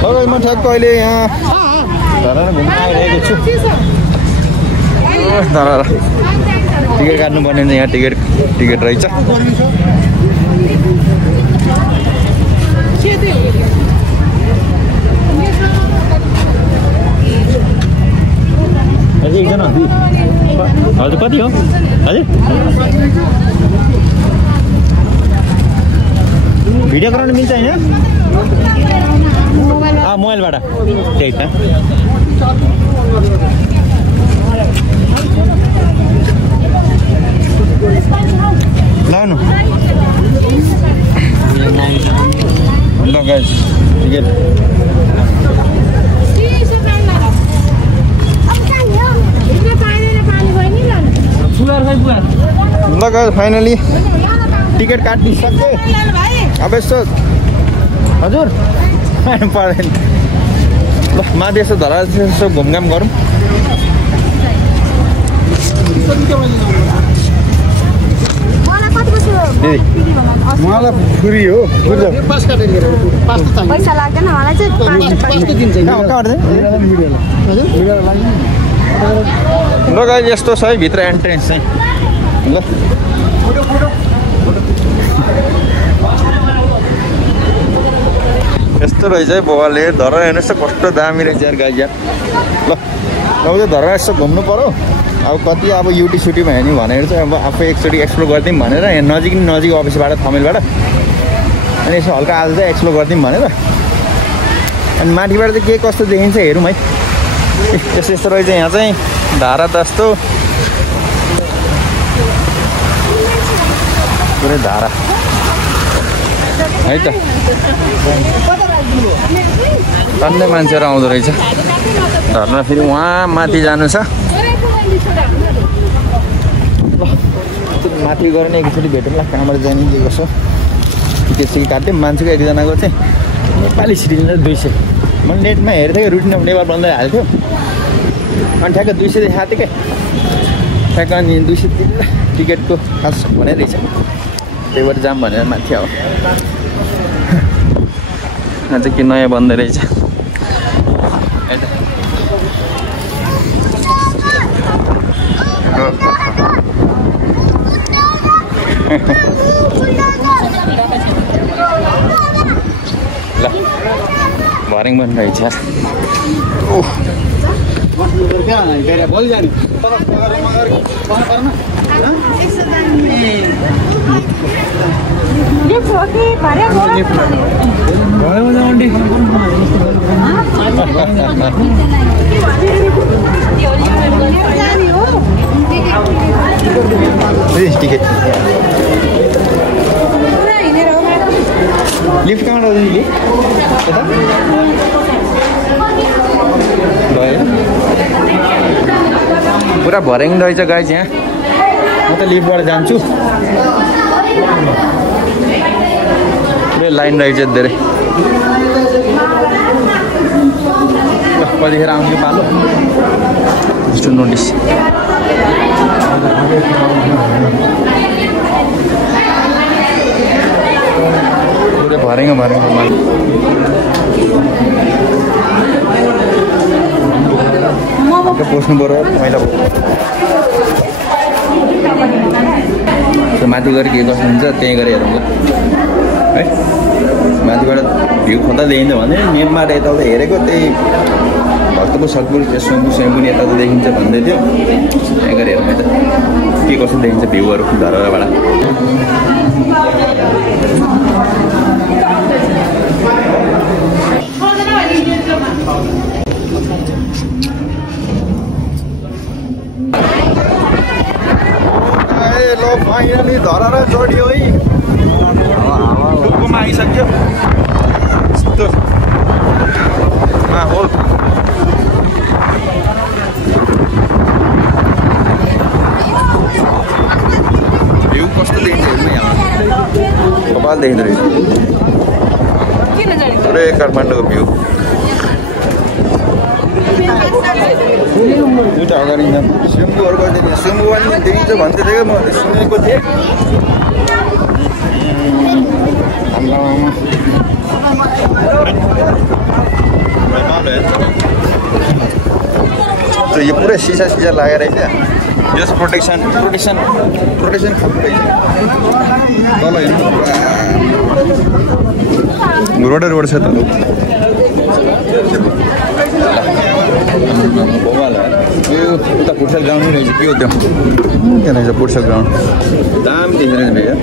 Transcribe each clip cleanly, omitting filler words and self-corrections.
अब म ठ्याक्क अहिले यहाँ धरार घुम्न आइरहेको छु। धरार टिकट काट्नुपर्ने यहाँ टिकट रहेछ। एकजना हजुर कति हो हजुर भिडियो गराउन मिल्छ होइन मोबाइलबाट त्यही त लानु ल गाइस टिकट ल गाइस फाइनली टिकट काटिसके। अब यसो हजुर पर्दैन ल माथि यसो धरा यसो घुमघाम गरौँ। मलाई फ्री हो पैसा लाग्दैन मलाई चाहिँ ल गाइस यस्तो छ है भित्र एन्ट्रेन्स चाहिँ ल यस्तो रहेछ है बाबाले धरा हेर्नुहोस् त कस्तो दामी रहेछ यार गाइस यार। ल अब चाहिँ धरा यसो घुम्नु पर्यो। अब कति अब युटी सुटी भयो नि भनेर चाहिँ अब आफै एकचोटि एक्सप्लोर गरिदिउँ भनेर यहाँ नजिक अफिसबाट थमेलबाट अनि यसो हल्का आज चाहिँ एक्सप्लोर गरिदिउँ भनेर अनि माथिबाट चाहिँ के कस्तो देखिन्छ हेरौँ है। यस्तो यस्तो रहेछ यहाँ चाहिँ धारा जस्तो पुरै धारा है त टन्नै मान्छेहरू आउँदो रहेछ धर्ना। फेरि उहाँ माथि जानु छ माथि गएर नि एकचोटि भेटौँ ल कहाँबाट जाने के कसो टिकट सिकेट काट्थ्यौँ। मान्छेको एकजनाको चाहिँ नेपाली सिटिजन 200 मैले नेटमा हेर्थेँ रुटिन अफ नेपाल भन्दै हाल्थ्यो अनि ठ्याक्क 200 देखाएको थियो क्या ठ्याक्क अनि 200 टिकटको खास भनेर रहेछ त्यही भएर जाम भनेर माथि अब आज के नयाँ बन्दै रहेछ ल भरिङ बन्द रहेछ टिकट लिफ्ट कहाँबाट आउँदै पुरा भर्याङ रहेछ गाइस यहाँ। म त लिफ्टबाट जान्छु लाइन रहेछ धेरै कतिखेर आउने पालो यस्तो नोटिस पुरै भर्याङ पोस्नु पर्यो मैला माथि गएर के कस्तो हुन्छ त्यहीँ गएर हेरौँ ल है। माथिबाट भ्यू खोज्दा देखिन्छ भने मेपबाट यताउता हेरेको त्यही भक्तपुर सतपुर सोमपुर पनि यताउता देखिन्छ भन्दै थियो त्यहीँ गएर हेरौँ है त के कस्तो देखिन्छ भ्यूहरू धराबाट। ल फाइनली धरार चढ्यो है टुप्पोमा आइसक्यो यस्तो माहौल भ्यू कस्तो देखिन्छ हेर्नु यहाँ कपाल देखिँदो रहेछ पुरै काठमाडौँको भ्यू दुईवटा अगाडि सिम्बुहरूको सिम्बु पनि देखिन्छ भन्दै थियो म सुनेको थिएँ। यो पुरै सिसा लागेर रहेछ जस प्रोटेक्सन खालको रहेछ तल हेर्नु रोड छ त उता फुटसल ग्राउन्ड रहेछ के हो त्यो त्यहाँ रहेछ फुटसल ग्राउन्ड दाम देखेर भैया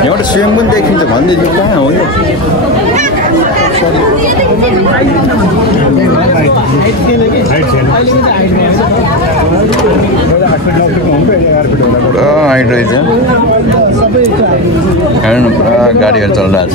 यहाँबाट स्विमिङ पनि देखिन्छ भन्दै थियो कहाँ हो यो हाइट रहेछ हेर्नु पुरा गाडीहरू चलिरहेको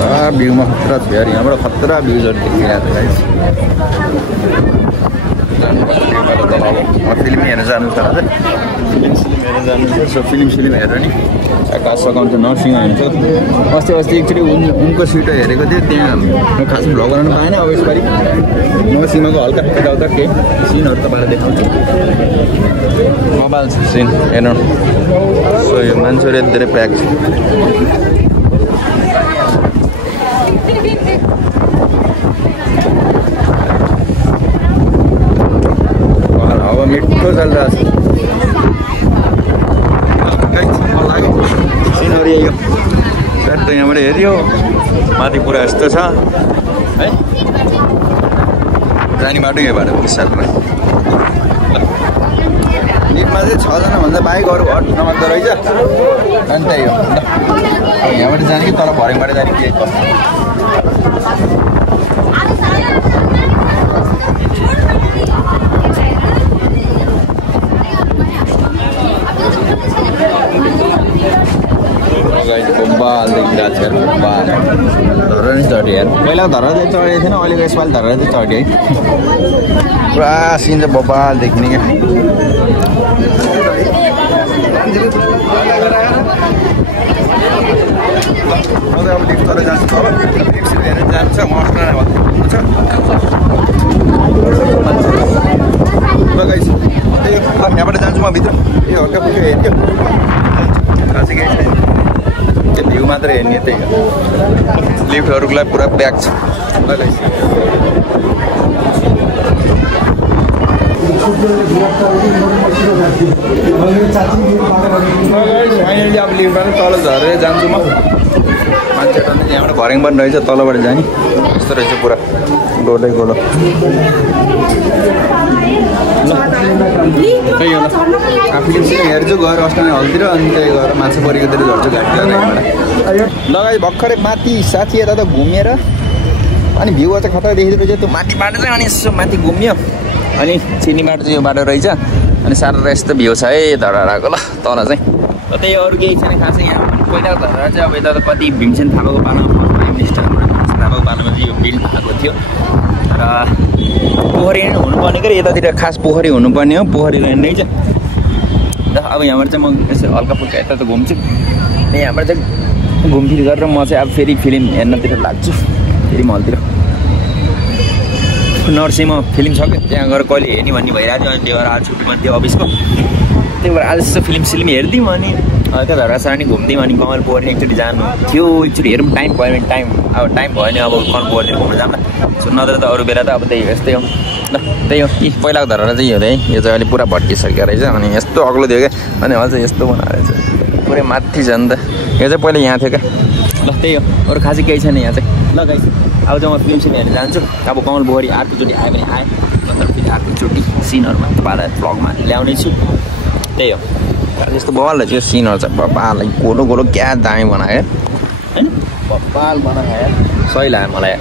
छ भ्यूमा खतरा छ यार यहाँबाट खतरा भ्यूजहरू देखिरहेको छ फिल्म हेर्न जानु छ सो फिल्म हेरेर नि आकाश सघाउँछ नर्सिङ हुन्छ अस्ति एकचोटि उनको सिटो हेरेको थियो त्यहाँ खास भ्लग बनाउनु पाएन अब यसपालि नर्सिङको हल्का यताउता केही सिनहरू तपाईँलाई देखाउँछु मोबाइल छ सिन हेर्नु सो यो मान्छेहरू धेरै प्याक छ अब मिठो चलिरहेको छ सिनहरू यही हो त यहाँबाट हेऱ्यो माथि पुरा यस्तो छ है जाने बाटो यो बाटो साथमा निटमा चाहिँ 6 जना भन्दा बाइक अरू हट नमाग्दो रहेछ अनि त्यही हो ल यहाँबाट जाने कि तल भरेङबाट जाने के धरा नै चढ्यो यार पहिला धरा चाहिँ चढेको थिएन अहिलेको यसपालि धरा चाहिँ चढ्यो है पुरा सिन चाहिँ बबाल देखिने क्या म चाहिँ अब लिफ्ट गरेर जान्छु तल लिफ्ट हेरेर जान्छ म यहाँबाट जान्छु म भित्र यो हल्का फुल्का हेऱ्यो खासै केही छैन त्यो भ्यू मात्रै हेर्ने त्यही हो लिफ्टहरूको लागि पुरा प्याक छ फाइनली अब लिफ्टबाट तल झरेर जान्छु म मान्छेहरू यहाँबाट भर्याङ पनि रहेछ तलबाट जाने यस्तो रहेछ पुरा गोलै गोलो त्यही हो आफूले हेर्छु गएर अस्ति हलतिर अनि त्यही गएर माछा परेकोतिर झर्छु घाँटी गरेर लगाइ भर्खरै माथि साथी यता त घुमेर अनि भ्यू चाहिँ खतरा देखिँदो रहेछ त्यो माथि बाटो चाहिँ अनि यसो माथि घुम्यो अनि चिनी बाटो चाहिँ यो बाटो रहेछ अनि साह्रो यस्तो भ्यू छ है धराको ल तल चाहिँ त्यही अरू केही छैन खासै यहाँ पहिला धरा चाहिँ अब यता त कति भीमसेन थापाको पालामा प्राइम मिनिस्टर थापाको पालामा चाहिँ यो बिल्ड भएको थियो र पोखरी हुनुपर्ने के यतातिर खास पोखरी हुनुपर्ने हो पोखरी रहेछ र अब यहाँबाट चाहिँ म यसो हल्का फुल्का यता त घुम्छु यहाँबाट चाहिँ घुमफिर गरेर म चाहिँ अब फेरि फिल्म हेर्नतिर लाग्छु फेरि मलतिर नर्सिङमा फिल्म छ कि त्यहाँ गएर कहिले हेर्ने भन्ने भइरहेको थियो अनि त्यही भएर आज छुट्टी पनि थियो अफिसको त्यही भएर आज यस्तो फिल्म हेरिदिउँ अनि हल्का धरा सानी घुम्दिउँ अनि कमल पोखरी एकचोटि जानु थियो एकचोटि हेरौँ टाइम भयो भने टाइम भयो भने अब कमल पोखरी घुम्नु जाऊँ न सो नत्र त अरू बेला त अब त्यही यस्तै हो ल त्यही हो कि पहिलाको धरा चाहिँ यो है यो चाहिँ अहिले पुरा भट्किसकेको रहेछ अनि यस्तो अग्लो थियो क्या अनि अझ यस्तो बनाएर रहेछ पुरै माथि छ नि त यो चाहिँ पहिला यहाँ थियो क्या ल त्यही हो अरू खासै केही छैन यहाँ चाहिँ ल गाइस अब चाहिँ म फिल्म हेर्न जान्छु अब कमल पोखरी अर्कोचोटि आयो भने आएँ तर फेरि अर्कोचोटि सिनहरूमा तपाईँलाई भ्लगमा ल्याउने छु त्यही हो यस्तो बवाल रहेछ यो सिनहरू चाहिँ बबाल गोलो गोलो क्या दामी बनायो होइन बबाल बनायो सही लाग्यो मलाई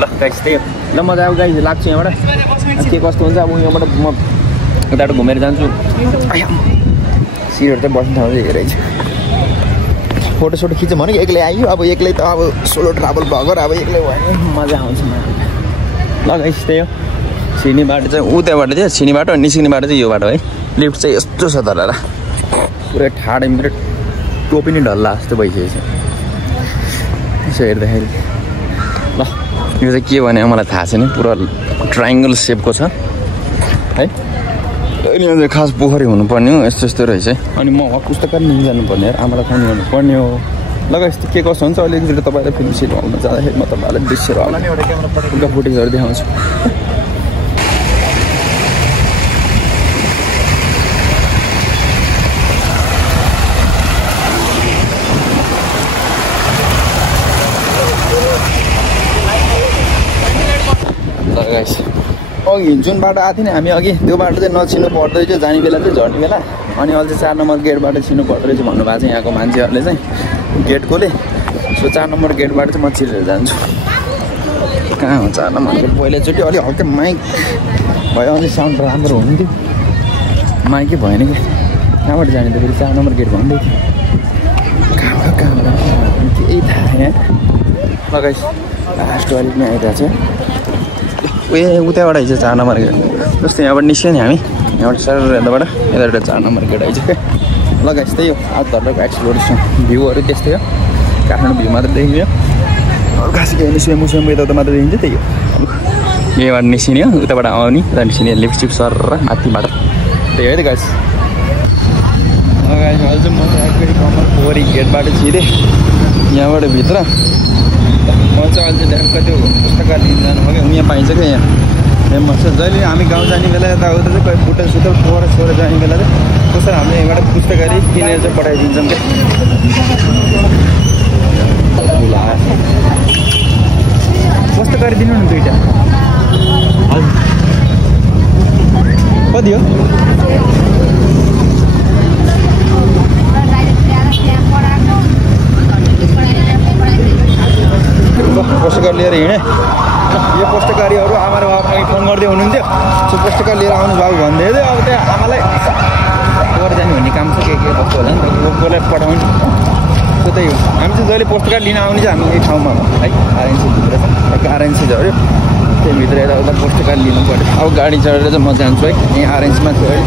ल गाइस त्यही हो ल म चाहिँ अब गाइस लाग्छु यहाँबाट के कस्तो हुन्छ अब यहाँबाट म उताबाट घुमेर जान्छु सिनहरू चाहिँ बस्ने ठाउँ चाहिँ हेरेको छु फोटोसोटो खिच्छ भने एक्लै आयो अब एक्लै त अब सोलो ट्राभल भगर अब एक्लै भयो भने मजा आउँछ ल गाइस त्यही हो सिनी बाटो चाहिँ उताबाट थियो सिनी बाटो निस्किने बाटो चाहिँ यो बाटो है लिफ्ट चाहिँ यस्तो छ तर पुरै ठाडै मेरो टोपी नै ढल्ला जस्तो भइसकेको छ यसो हेर्दाखेरि ल यो चाहिँ के भने मलाई थाहा छैन पुरा ट्रायङ्गल सेपको छ है अनि अझै खास पोखरी हुनुपर्ने हो यस्तो यस्तो रहेछ अनि म पुस्तकालय लिन जानुपर्ने यार आमालाई फोन गर्नुपर्ने हो ल यस्तो के कसो हुन्छ अहिले एकचोटि तपाईँलाई फिल्म सिट हलमा जाँदाखेरि म तपाईँलाई दृश्यहरू एउटा फुटेजहरू देखाउँछु अघि जुन बाटो आएको थियो नि हामी अघि त्यो बाटो चाहिँ नछिर्नु पर्दो रहेछ जाने बेला चाहिँ झर्ने बेला अनि अहिले चाहिँ 4 नम्बर गेटबाट छिर्नु पर्दो रहेछ भन्नुभएको छ यहाँको मान्छेहरूले चाहिँ गेटकोले सो 4 नम्बर गेटबाट चाहिँ म छिरेर जान्छु कहाँ हो 4 नम्बर गेट पहिलोचोटि अलिक हल्का माइक भयो अलिक साउन्ड राम्रो हुन्थ्यो माइकै भएन क्या कहाँबाट जाने त फेरि 4 नम्बर गेट भन्दै थियो कहाँबाट केही थाहा यहाँ लगाइस लास्ट अलिक नै आइरहेको छ ए उताबाट आइज 4 नम्बर गेट जस्तै यहाँबाट निस्क्यो नि हामी यहाँबाट सर यताबाट 4 नम्बर गेट आइज क्या लगाइस त्यही हो आज धर्मको एक्सप्लोरेसन भ्यूहरू त्यस्तै हो काठमाडौँ भ्यू मात्र देखियो अरू खास के हेर्नु स्वयं यता मात्र देखिन्छ त्यही हो यहीँबाट निस्किने हो उताबाट आउने उता निस्किने लिपस्टिक सर र माथिबाट त्यही हो त गाइस गाइस अहिले चाहिँ म चाहिँ कमर पोखरी गेटबाट छिरेँ यहाँबाट भित्र म चाहिँ अहिले ड्यामको त्यो पुस्तकालय लिन जानु भयो क्या यहाँ पाइन्छ क्या यहाँ फेमस छ जहिले हामी गाउँ जाने बेला यताउता चाहिँ कोही बुटल सुटल छोरा जाने बेला चाहिँ कसरी हामीले यहाँबाट पुस्तकालय किनेर चाहिँ पठाइदिन्छौँ क्या पुस्तकालय दिनु नि 2टा हजुर कति हो पुस्तकालय लिएर हिँडेँ यो पुस्तकालयहरू आमा र बाबालाई फोन गर्दै हुनुहुन्थ्यो सो पुस्तकालय लिएर आउनु भएको भन्दै थियो अब त्यहाँ आमालाई गएर जाने भन्ने काम छ के कस्तो होला नि त बोलेर पठाउने सो त्यही हो हामी चाहिँ जहिले पुस्तकालय लिन आउने चाहिँ हामी यही ठाउँमा हो है आरएनसी भित्र आरएनसी झऱ्यो त्यही भित्र यताउता पुस्तकालय लिनु पऱ्यो अब गाडी चढेर चाहिँ म जान्छु है यहीँ आरएनसीमा थियो अहिले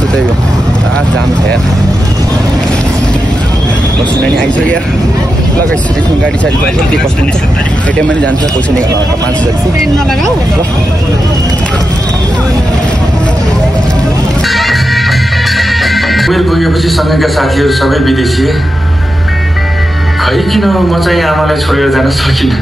सो त्यही हो आज जाम छ यार बस्नु नि आइसक्यो लगाइस एकछिन गाडी साडी पर्छ के कस्तो हुन्छ एटिएममा नि जान्छ पैसा निकाल्नु 5,000 उमेर पुगेपछि सँगैका साथीहरू सबै विदेशी खै किन म चाहिँ आमालाई छोडेर जान सकिनँ